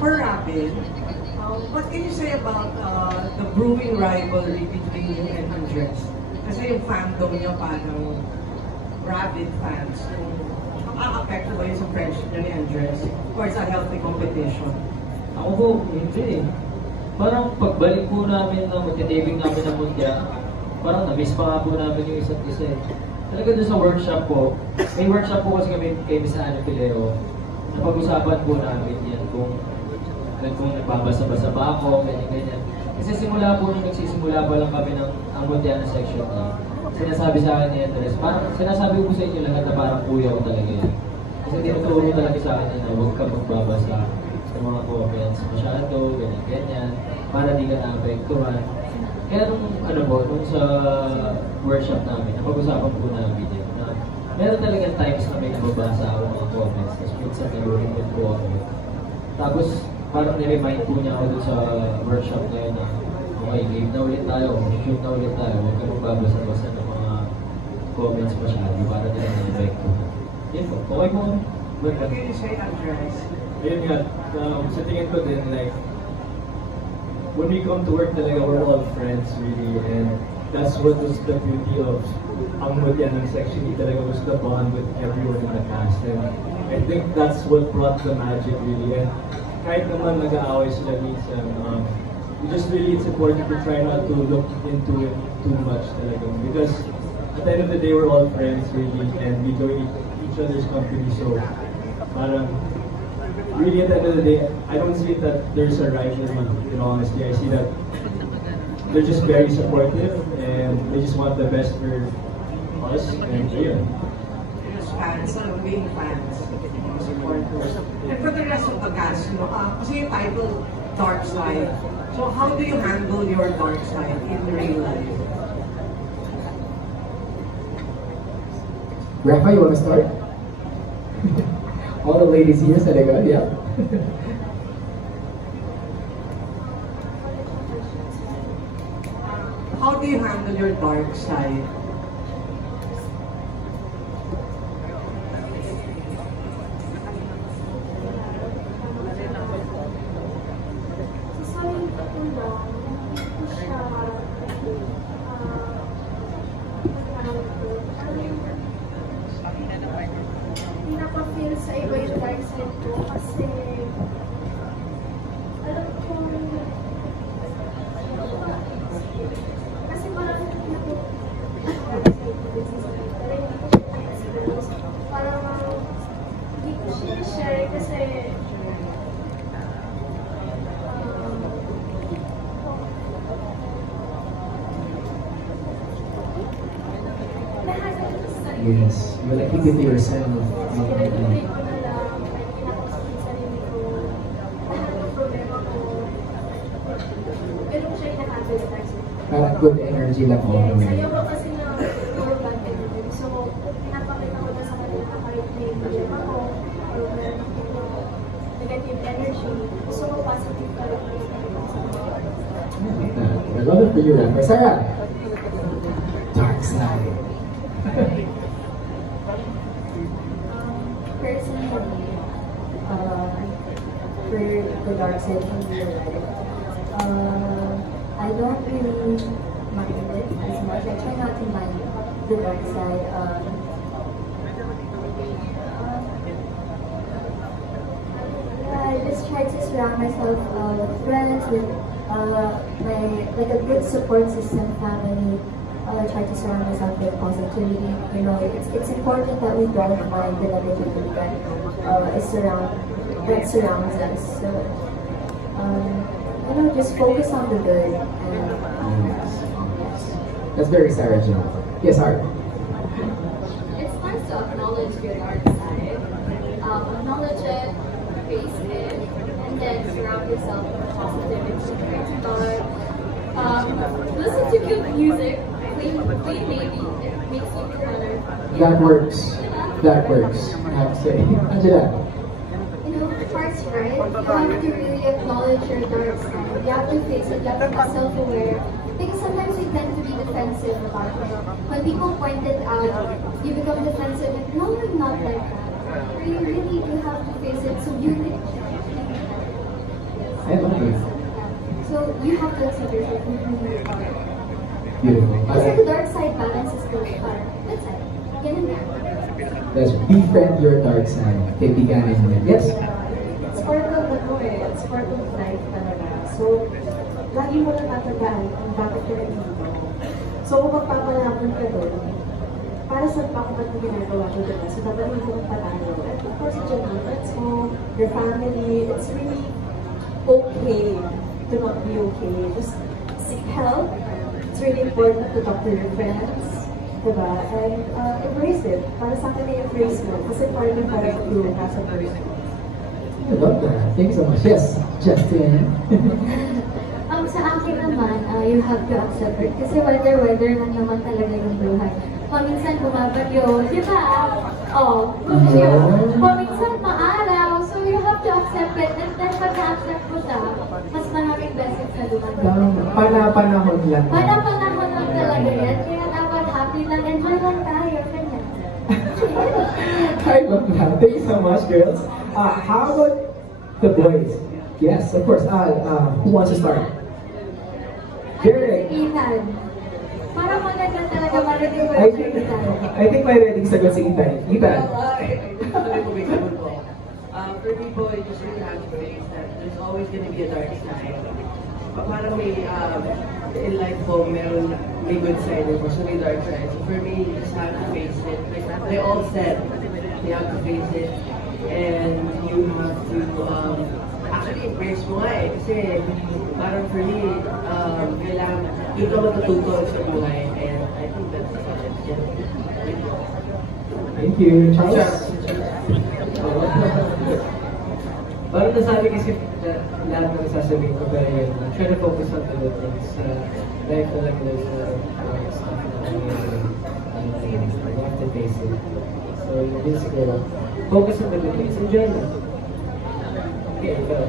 For Rapid, what can you say about the brewing rivalry between you and Andres? Kasi yung fandom niya parang Rapid fans. Nakaka-apekto ba yun sa friendship niya ni Andres? Or it's a healthy competition? Ako po, hindi eh. Parang pagbalik po namin na magtitaping namin ng Mundya, parang na-miss pa nga po namin yung isa't isa eh. Talaga doon sa workshop po, may workshop po kasi kami kay Miss Ana Pileo, napag-usapan po namin yan kung nagbabasa-basa ba ako, ganyan-ganyan. Kasi simula po nung nagsisimula pa lang kami ng ang Mundya na section A, sinasabi sa akin ni Andres, parang sinasabi ko sa inyo lahat na parang kuya ko talaga yan. Kasi tinuturo mo talaga sa akin na huwag ka magbabasa sa mga comments masyado, ganyan-ganyan, para di ka na-apektuhan. Kaya nung sa workshop namin, napag-usapan po namin yun, na meron talagang times na may nababasa ako mga comments, tapos minsan nalulungkot po ako. Tapos parang niremind po niya ako dun sa workshop na yun na okay, game na ulit tayo, shoot na ulit tayo, huwag ka magbabasa-basa ng mga comments masyado para di ka na-apektuhan. Yun po, okay po. What can you say, Andres? Ayun nga, sa tingin ko din, like, when we come to work talaga, we're all friends really, and that's what was the beauty of ang Mundya ng Section E talaga, was the bond with everyone in the cast, and I think that's what brought the magic really, and kahit naman nag-aaway sila minsan, just really it's important to try not to look into it too much talaga, because at the end of the day, we're all friends really, and we enjoy each other's company, so parang really, at the end of the day, I don't see that there's a rivalry, in all honesty. I see that they're just very supportive and they just want the best for us and yeah. Just fans, being fans, supporters. And for the rest of the cast, kasi yung title, Dark Side. So how do you handle your dark side in real life? Rafa, you want to start? All the ladies here said it good, yeah. How do you handle your dark side? Pinapa-feel sa iba yung dark side ko kasi alam ko kasi parang hindi ko share kasi Yes, you like keep it to yourself. Parang good energy lang all the way. Ayoko kasi na puro bad energy. So, pinapakita ko na sa kanila kahit may problema ko or meron ako negative energy. Gusto ko positive ka lang. I love it for you, Rafa. Sarah! Dark side. Personally, for the dark side in real life, I don't really mind it as much. I try not to mind the dark side. I just try to surround myself with friends, with like a good support system, family. I try to surround myself with positivity. You know, it's important that we don't mind the negativity that surrounds us. So, you know, just focus on the good. That's very Sarah Jill. Yes, Art. It's nice to acknowledge your dark side. Acknowledge it, face it, and then surround yourself with positivity. Listen to good music. Play baby. It makes you feel better. That works. That works. I have to say. Angela. You know, Park's right. You have to really acknowledge your dark side. You have to face it. You have to be self-aware. Because sometimes we tend to be defensive about it. When people point it out, you become defensive. Like, no, I'm not like that. But you really do have to face it. So you okay. So you have to accept yourself for who you are. Beautiful. Kasi Alright. the dark side balances the good side. Ganun yan. Let's befriend your dark side. Kaibiganin mo yan. Yes? It's part of it's part of life talaga. So, lagi mo lang tatandaan kung bakit ka nandito. So, kung magpapalapon ka doon, para sa bakit mo ginagawa ko doon. So, dapat hindi ko magpatalo. And of course, your parents mo, your family, it's really okay to not be okay. Just seek help. It's really important to talk to your friends. Diba? And embrace it. Para sa akin i-embrace mo. Kasi part of para sa you as a person. I love that. Thank you so much. Yes, Justin. Sa akin naman, you have to accept it. Kasi weather lang naman talaga yung buhay. Paminsan bumabagyo, di ba? Oh, paminsan maaraw. So you have to accept it. And then pag na-accept mo siya, mas maraming blessings na dumating. Panahon lang. Panahon lang talaga yan. Kaya dapat happy lang. Enjoy lang tayo. Ganyan. I love that. Thank you so much, girls. How about the boys? Yes, of course. Who wants to start? Derek. Ethan. Parang maganda talaga marinig ko I yung think, Ethan. I think may ready sagot si Ethan. Ethan. For people, you just really have to face that there's always going to be a dark side. Parang in life po, may good side and also may dark side. So for me, you just have to face it. Like they all said, you have to face it. And you have to actually embrace mo nga eh. Kasi parang for me, kailangan doon ka matututo sa buhay. And I think that's it. Thank you, Charles. Parang nasabi kasi lahat ng sasabihin ko, pero yun, try to focus on the good things. Life talaga there's stuff na you have to face it. So yun siguro, focus on the good things. Enjoy na. Okay, ikaw.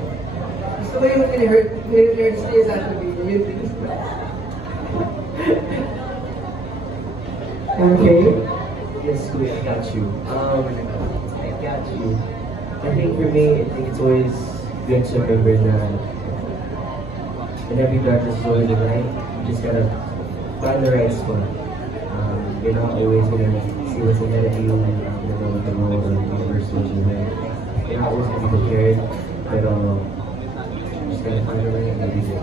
Gusto ko yung in-hurt stays at the beginning. Okay. Yes, Kuya, I got you. I got you. I think for me, I think it's always good to remember that in every darkness is always a light. You just gotta find the right spot. You're not always gonna see what's ahead of you, the world or the universe is ahead. You're not always gonna be prepared, but you just gotta find the light and every day.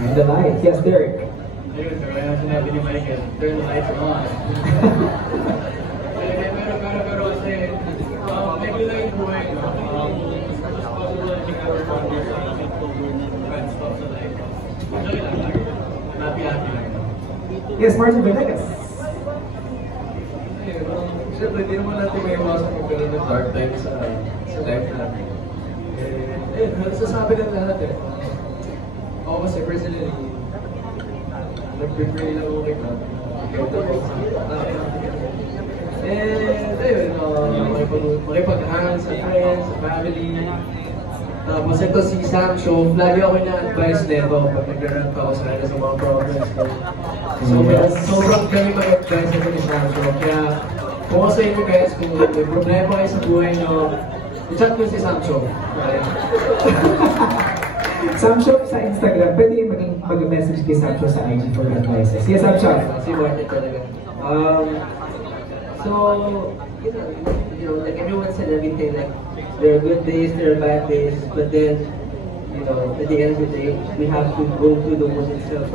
And the light. Yes, Derek. Ayun, so kaya sinabi ni Michael, turn the lights on. Pero kasi, regular yung buhay ko. As much as possible, I think our conversation and stuff sa life. Enjoy lang. Happy lang. Yes, Martin Venegas. Siyempre, hindi naman natin may iwasan kung gano'n ng dark times sa life natin. Nasasabi lang lahat eh. Ako kasi personally, nag-prepare lang ako kay God. And ayun, makipag-hang sa friends, sa family. Tapos ito si Sam Show, lagi ako na-advise nito pag nag-rant ako sa mga problems ko. So, sobrang kami mag-advise nito ni Sam Show. Kaya, kung sa inyo guys, kung may problema kayo sa buhay nyo, i-chat ko si Sam Show. Sam Show sa Instagram. Pwede mag-message kay Sam Show sa IG for advices. Yes, Sam Show. Si Martin talaga. So, you know, like everyone said everything, like there are good days, there are bad days, but then, you know, at the end of the day, we have to go through the wood itself.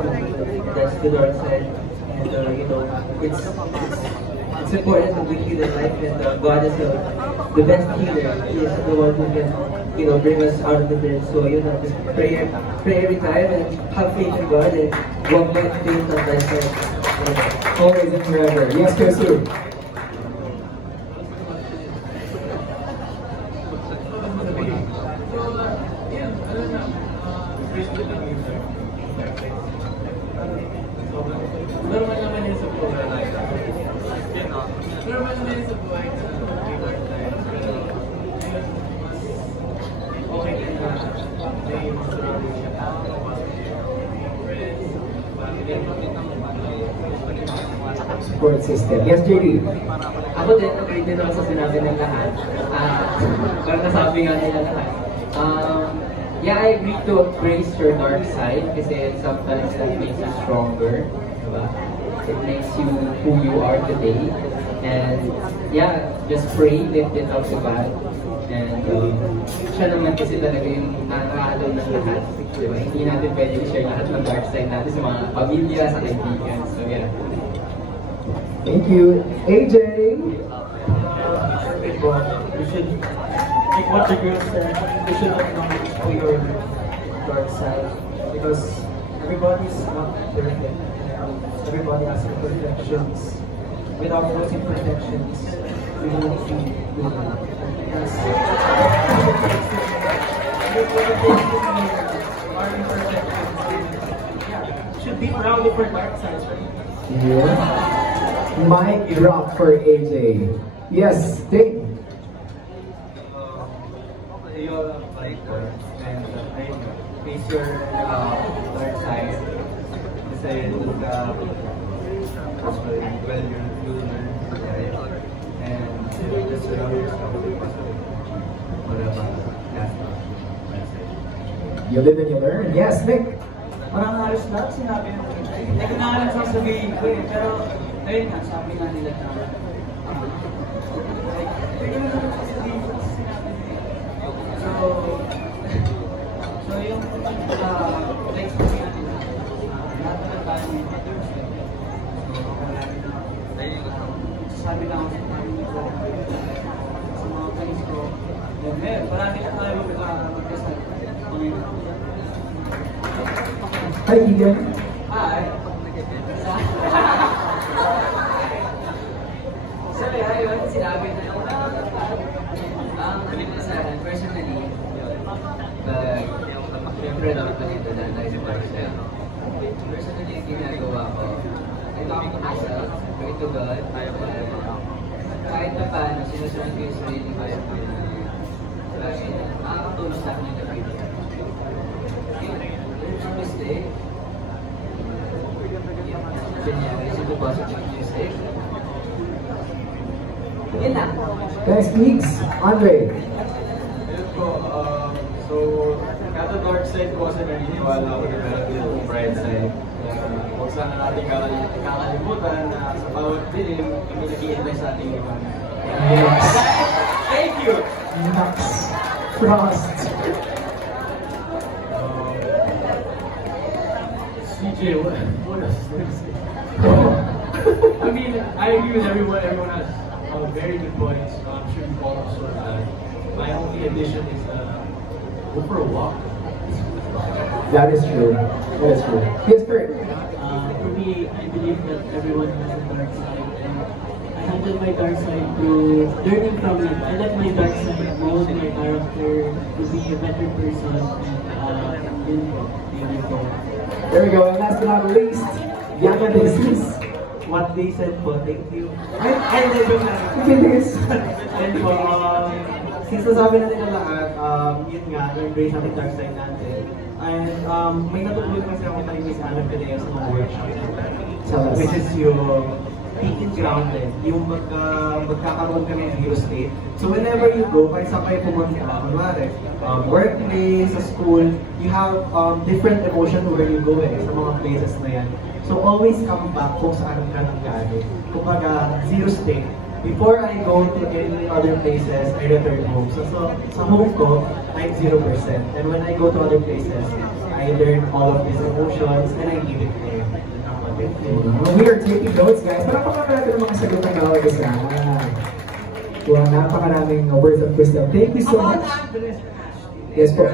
That's the dark side, and you know, it's important that we heal in life, and God is the best healer. He is the one who can, you know, bring us out of the pit. So, you know, just pray every time and have faith in God and walk by faith on that side. Always and forever. Yes, Christy. Normal naman yun sa buhay. Normal naman yun sa buhay. Okay din na. Support system. Yes, JD. Ako din, agree din ako sa sinabi ng lahat. Parang nasabi nga nila lahat. Yeah, I agree to embrace your dark side kasi sometimes that makes you stronger, diba? It makes you who you are today. And yeah, just pray, lift it up to God. And siya naman kasi talaga yung nakakaalam ng lahat. Diba? Hindi natin pwede i-share lahat ng dark side natin sa mga pamilya, sa kaibigan. So yeah. Thank you. AJ? You should, like what the girls said, you should acknowledge for your dark side because everybody's not perfect. Everybody has imperfections. Without those imperfections, we won't be good. Because our imperfections, should be proud of our dark sides, right? Yeah. Mic drop for AJ. Yes, Dave. You're a fighter and face your dark side. Kasi well, you learn to life and just surround yourself with positive. Whatever. That's it. You live and you learn. Yes, Nick. Parang halos lahat sinabi mo. Hindi ko na alam sasabihin ko eh. Pero, ayun nga, sabi nga nila na hindi ko na alam sasabihin ko kasi sinabi nila. So yung like sabi nga nila, lahat na tayo may others. Sabi lang ako sa mga friends ko, marami na tayo magkasal. Hi, Egan. Hi. Sabi, ayun, sinabi na yung Personally, siyempre naman na dito na tayo sa Marcel. Personally, yung ginagawa ko, I talk to myself, pray to God, kahit na paano, sinusunod ko yung sarili ko yung kasi nakakatulong sa akin yung kapit. Yung mistake, is it a positive mistake? Yun na. Thanks, Mix. Andre. So, kada dark side ko kasi naniniwala ako na meron din yung bright side. Huwag sana natin kakalimutan na sa bawat dilim, kami nag-i-invest sa ating ibang. Yes. Thank you! Max. Frost. CJ, what else? I mean, I agree with everyone. Everyone has very good points. I'm sure you all have sort of that. My only addition is go for a walk. That is true. That is true. Yes, Kurt. For me, I believe that everyone has a dark side. And I handle my dark side through learning from it. I let my dark side mold my character to be a better person and There we go. And last but not least, Yana Disease. what they said po, thank you. And And po, since nasabi na nila lahat, yun nga, embrace natin dark side natin. And may natutulog kasi ako kay Miss Anna Pinea sa mga workshop. Which is yung being grounded, yung magkakaroon ka ng zero state. So whenever you go, kahit saan kayo pumunta, kunwari, workplace, sa school, you have different emotion where you go sa mga places na yan. So always come back kung saan ka nang galing. Kumbaga, zero state. Before I go to any other places, I return home. So sa home ko, I'm 0%. And when I go to other places, I learn all of these emotions and I leave it there. We are taking notes, guys. Parapakan natin ang mga sagot ng bawat isa. Wow, napakaraming words of wisdom. Thank you so much. Yes, po.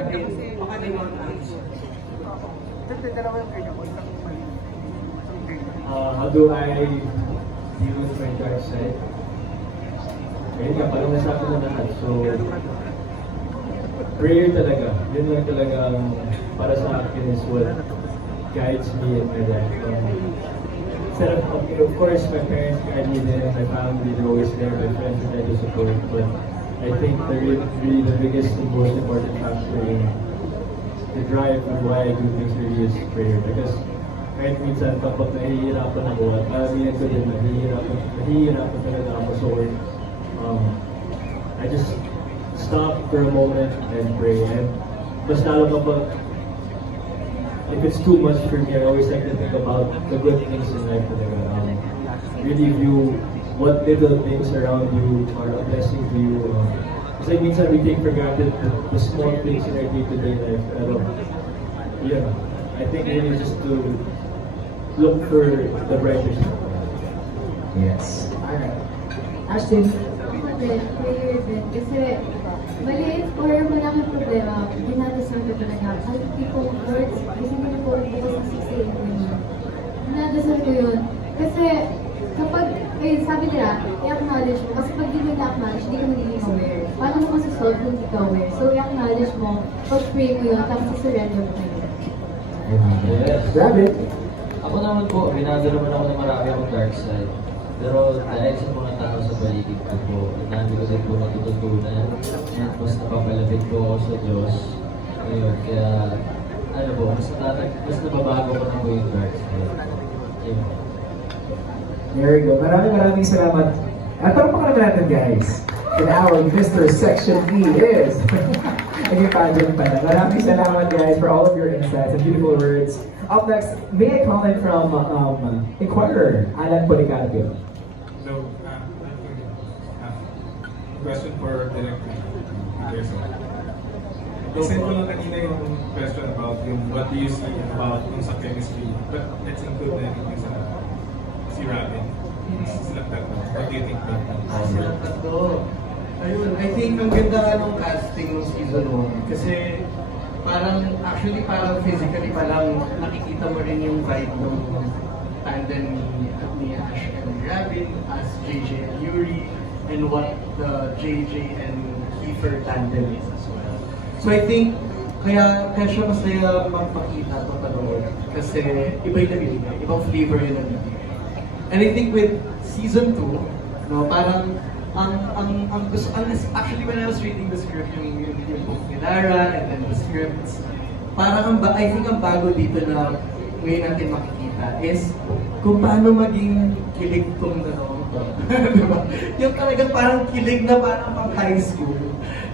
How do I deal with my dark side? Ayun nga, parang nasabi na lahat. So, prayer talaga. Yun lang talaga para sa akin is what guides me in my life. Instead of course, my parents guide me there, my family, they're always there, my friends are there to support. But I think really the biggest and most important factor in the drive of why I do things really is prayer. Because kahit minsan kapag nahihirapan ako at paramihan ko din, nahihirapan talaga ako. So I just stop for a moment and pray. And mas lalo kapag if it's too much for me, I always like to think about the good things in life. Really view what little things around you are a blessing to you. Kasi minsan we take for granted the small things in our day-to-day life. Pero, yeah, I think really just to look for the brighter side. Yes. Alright. Ashton? Ako din, prayer din. Kasi maliit or malaking problema, dinadasal ko talaga. Kahit people words, kasi hindi ko bukas ng 6 a.m. Dinadasal ko yun. Kasi kapag, sabi nila, i-acknowledge mo. Kasi pag di mo na-acknowledge, hindi ka magiging aware. Paano mo kasi solve kung hindi ka aware? So, i-acknowledge mo, pag-pray mo yun, tapos i-surrender mo kayo. Yes. Rabbit? Ako naman po, binado naman ako na marami akong dark side. Pero dahil sa mga tao sa paligid ko po, dami ko din po natututunan. At mas napapalapit po ako sa Diyos. Ayun, kaya, ano po, mas nababago ko na po yung dark side. Ayun. There we go. Maraming salamat. At palakpakan naman natin, guys. And our Mr. Section E is... Naging pageant pa na. Maraming salamat, guys, for all of your insights and beautiful words. Up next, may I comment from Inquirer, Alan Policarpio. So, question for Director Gerson. I-send ko lang kanina yung question about yung what do you see about yung sa chemistry, but let's include na yung sa si Robin. Silang tatlo. What do you think about that? Silang tatlo. Ayun, I think ang ganda ng casting ng season 1 kasi actually parang physically pa lang nakikita mo rin yung vibe ng tandem ni Ash and Robin as JJ and Yuri and what the JJ and Kiefer tandem is as well. So I think kaya siya masaya magpakita ito panood kasi iba yung nabibigay, ibang flavor yung nabibigay. And I think with season 2, no, parang actually when I was reading the script, yung book ni Lara and then the scripts, parang I think ang bago dito na ngayon natin makikita is kung paano maging kilig tong diba? Yung talagang parang kilig na parang pang high school.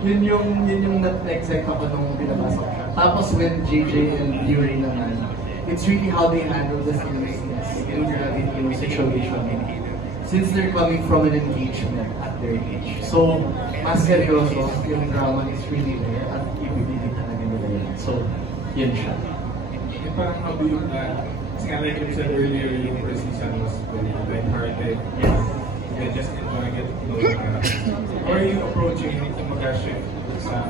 Yun yung na-excite ako nung binabasa ko siya. Tapos with JJ and Yuri naman, it's really how they handle the seriousness in gravity situation. Since they're coming from an engagement at their age. So, mas seryoso, yung drama is really there at ibibigay talaga nila yun. So, yun siya. Yung parang mabulog na, kasi nga like you said earlier, yung the season was very light-hearted. Yes. And just enjoying it. Or yung approaching anything mag-shift sa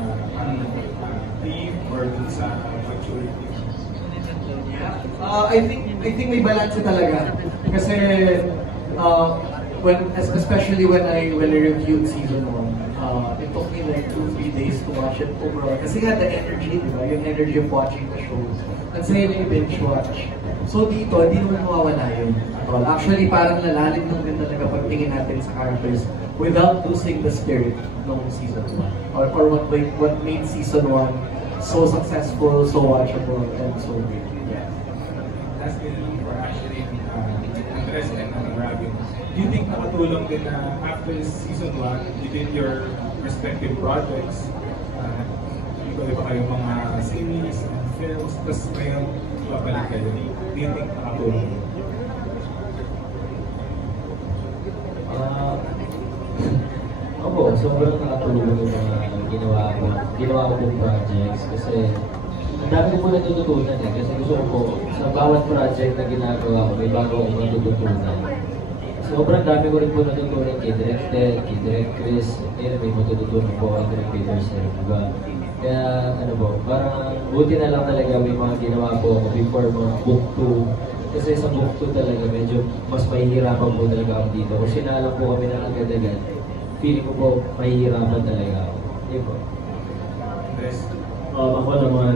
theme or sa maturity. I think may balance talaga. Kasi, especially when I reviewed season 1, it took me like 2-3 days to watch it overall. Kasi nga the energy, di ba? Yung energy of watching the show. Ang saya na yung binge watch. So dito, hindi naman mawawala yun at all. Actually, parang lalalim lang din talaga pagtingin natin sa characters without losing the spirit ng season 1. Or what made season 1 so successful, so watchable, and so great. Yeah. Last thing for actually Andres and Robin. Do you think nakatulong din na after season 1, you did your respective projects, iba kayong mga series and films, tapos ngayon babalik kayo. Do you think nakatulong? Opo, sobrang nakatulong yung mga ginawa ko pong projects kasi ang dami ko po natututunan kasi gusto ko po sa bawat project na ginagawa ko may bago akong natututunan. Sobrang dami ko rin po natutunan kay Direct Ted, kay Direct Chris, kaya may matututunan po kay Direct Peter Sir, diba? Kaya ano po, parang buti na lang talaga may mga ginawa po ako before book 2. Kasi sa book 2 talaga medyo mas mahihirapan po talaga ako dito. Kung sinalang po kami ng agad-agad, feeling ko po mahihirapan talaga ako. Yun po. Ako naman,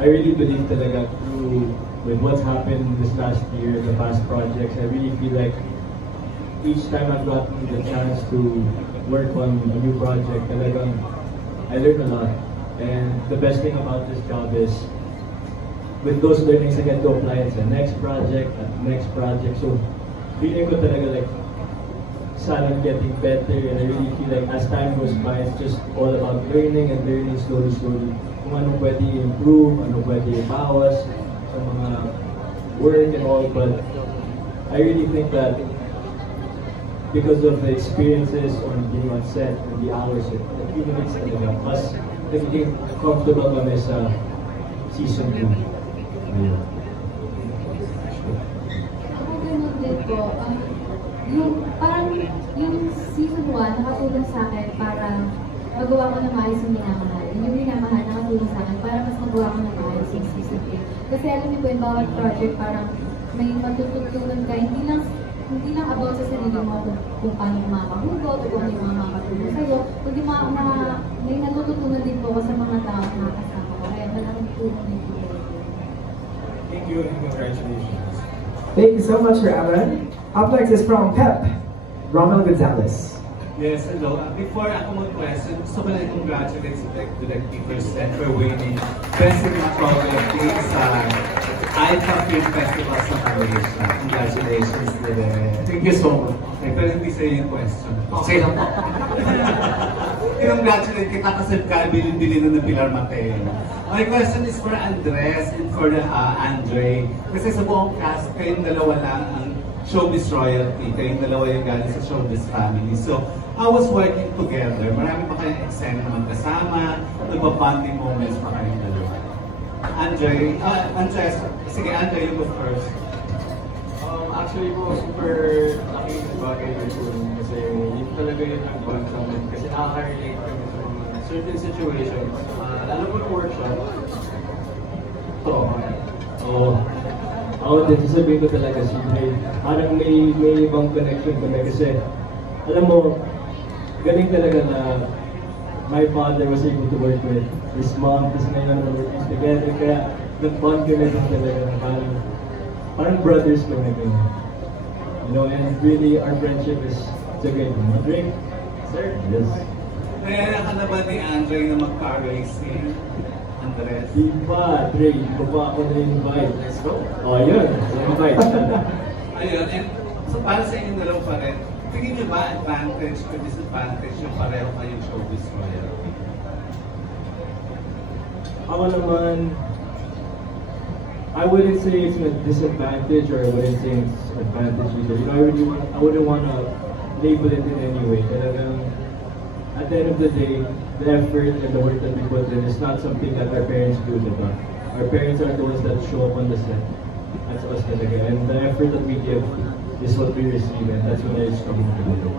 I really believe talaga with what's happened this last year, the past projects, I really feel like each time I've gotten the chance to work on a new project, talagang I learned a lot. And the best thing about this job is with those learnings I get to apply it sa next project, at next project. So feeling ko talaga like silent getting better, and I really feel like as time goes by, it's just all about learning and learning slowly. Kung ano pwede improve, ano pwede ibawas sa mga work and all, but I really think that because of the experiences on being on set and the hours, it really makes talaga mas nagiging comfortable kami sa season 2. Ako ganun din po. Yung season 1 nakatulong sa akin para magawa ko na maayos yung minamahal. Yung minamahal nakatulong sa akin para mas magawa ko na maayos yung season 3. Kasi alam niyo po yung bawat project parang may matututunan ka, hindi lang about sa sarili mo kung paano makakahugot o kung ano yung mga makakatulong sa'yo, kundi may natututunan din po ko sa mga tao na nakasama ko. Kaya malaking tulong din po. Thank you and congratulations. Thank you so much, Alan. Up next is from PEP, Romel Gonzalez. Yes, hello. Before ako mag-question, gusto ko na i-congratulate sa Direct First Set for winning Best Cinematography sa IFA Film Festival sa Malaysia. Congratulations, Direct. Thank you so much. Okay, pero hindi sa'yo yung question. Okay lang po. I-congratulate kita kasi bilin-bilin na ng Pilar Mateo. My question is for Andres and for Andre. Kasi sa buong cast, kayong dalawa lang ang showbiz royalty. Kayong dalawa yung galing sa showbiz family. So, how was working together? Marami pa kayong eksena naman kasama? Nagpa-bonding moments pa kayong dalawa? Andres, sige Andre, you go first. Actually po, super laking bagay ito kasi yun talaga yung nag-bond kami kasi nakaka-relate kami sa mga certain situations. Lalo po ng workshop. Ako din, sasabihin ko talaga si Dre. Parang may ibang connection kami kasi alam mo, galing talaga na my father was able to work with his mom kasi ngayon na working together kaya nag-bond kami din talaga parang brothers kami ganyan. You know, and really our friendship is so good. Drink? Sir? Yes. Kaya ka na ba ni Andre na mag-car racing? Andres? Di ba, Dre? Di ba ako na-invite? Let's go. Oh, yun. Invite. Ayun, and so para sa inyo dalawa pa rin, tingin niyo ba advantage or disadvantage yung pareho kayong showbiz royal? Ako naman, I wouldn't say it's a disadvantage or I wouldn't say it's advantage either. You know, I wouldn't want to label it in any way. Talagang, at the end of the day, the effort and the work that we put in is not something that our parents do, diba? Our parents are the ones that show up on the set. That's us talaga. And the effort that we give is what we receive, and that's what it's coming to do.